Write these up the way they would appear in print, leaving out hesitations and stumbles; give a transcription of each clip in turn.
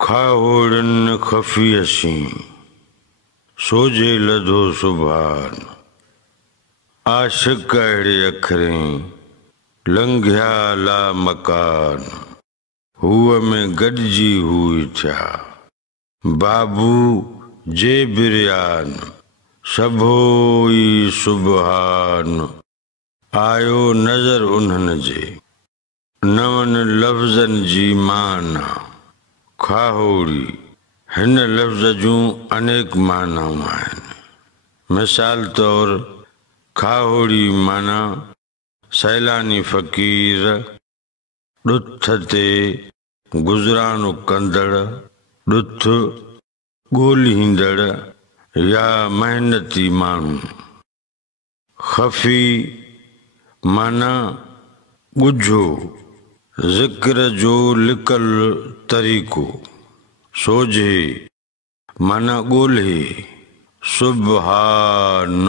खाहोड़न खफी असी सोजे लधो सुभान आशिक अहिड़े अखरें लंघिया ला मकान हुआ में गॾिजी हुई थिया बाबू जे बिरयान सभोई सुबहान आयो नज़र उन्हनि जे नवनि लफ़्ज़नि जी माना खाहोड़ी हिन लफ़्ज़ जूं अनेक मानाऊं आहिनि। मिसाल तौर खाहोड़ी माना सैलानी फ़क़ीर ॾुथ ते गुज़रानो कंदड़ ॾुथ ॻोल्हींदड़ या मेहनती माण्हू। ख़फ़ी माना ॻुझो ज़िक्र जो लिकल तरीक़ो। सोझे माना ॻोल्हे। सुबहान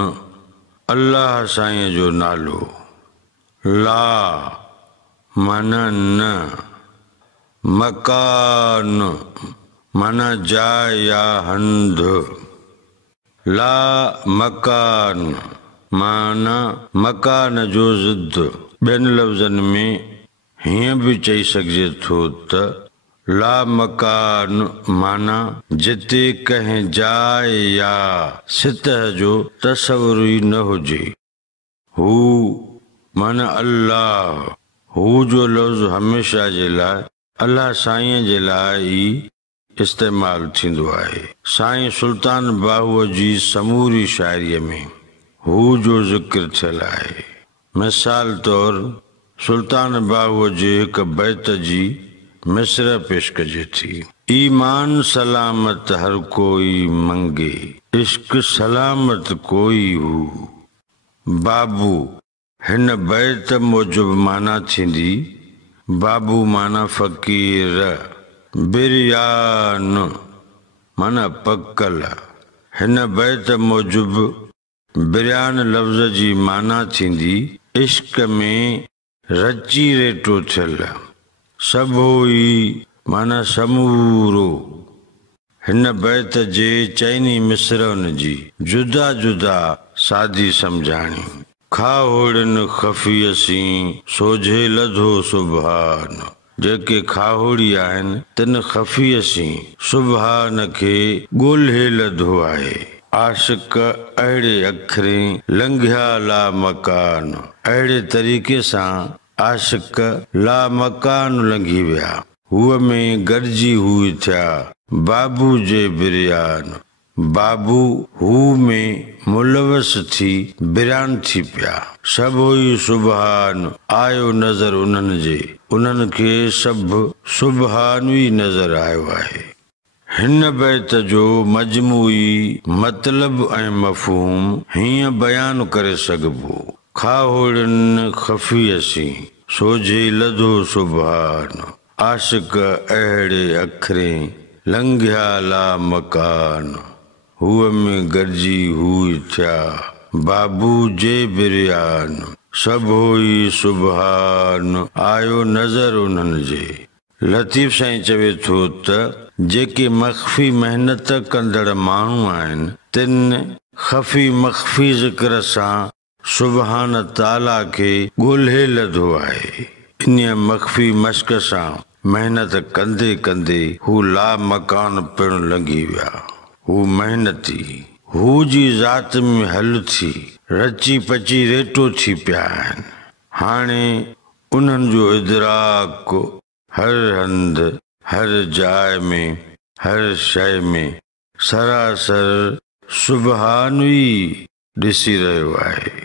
अल्लाह साईं जो नालो। ला माना न। मकान माना जाइ या हंध। ला मकान माना मकान जो ज़िद। ॿियनि लफ़्ज़नि में हीअं बि चई सघिजे थो त ला मकान माना जिते कंहिं जाइ या सितह जो तसवुर ई न हुजे। हू माना अल्लाह। हू जो लफ़्ज़ हमेशा जे लाइ अल्लाह साईं जे लाइ ई इस्तेमालु थींदो आहे। साईं सुल्तान बाहूअ जी समूरी शाइरीअ में हू जो ज़िक्र थियल आहे। मिसाल तौर सुल्तान बाहूअ जे हिक बैत जी मिसर पेश कजे थी। ईमान सलामत हर कोई मंगे इश्क सलामत कोई हू। बाबू हिन बैत मूजिब माना थींदी बाबू माना फ़क़ीर। बिरयान माना पकल। हिन बैत मूजिब बिरयान लफ़्ज़ जी माना थींदी इश्क में रची रेटो थियल। सभोई माना समूरो। हिन बैत जे चइनी मिसरनि जी जुदा जुदा सादी सम्झाणी। खाहोड़न खफ़ी असी सोझे लधो सुबहान। जेके खाहोड़ी आहिनि तिन खफ़ी असी सुबहान खे ॻोल्हे लधो आहे। आशिक अहिड़े अखरें लंघिया ला मकान। अहिड़े तरीक़े सां आशिक ला मकान लंघी विया। हुअ में गॾिजी हुई थिया बाबू जे बिरयान। बाबू हू में मुलवस थी बिरान थी पिया। सभोई सुबहान आयो नज़र उन्हनि जे। उन्हनि खे सभु सुबहान ई नज़र आयो आहे। हिन बैत जो मजमूई मतलब ऐं मफ़हूम हीअं बयान करे सघिबो। खाहोड़न खफ़ी असी सोझे लधो सुबहान। आशिक अहिड़े अखरें लंघिया ला मकान। हुअ में गॾिजी हुई थिया बाबू जे बिरयान। सभोई सुबहान आयो नज़र उन्हनि जे। लतीफ़ साईं चवे थो त जेके मख़फ़ी मेहनत कंदड़ माण्हू आहिनि तिन ख़फ़ी मख़फ़ी ज़िक्र सां सुबहान ताला खे ॻोल्हे लधो आहे। इन मख़फ़ी मश्क सां मेहनत कंदे कंदे हू ला मकान पिणु लंघी विया। हू मेहनती हू जी ज़ात में हल थी रची पची रेटो थी पिया आहिनि। हाणे उन्हनि जो इदराक हर हंध हर जाइ में हर शइ में सरासर सुबहान ई ॾिसी रहियो आहे।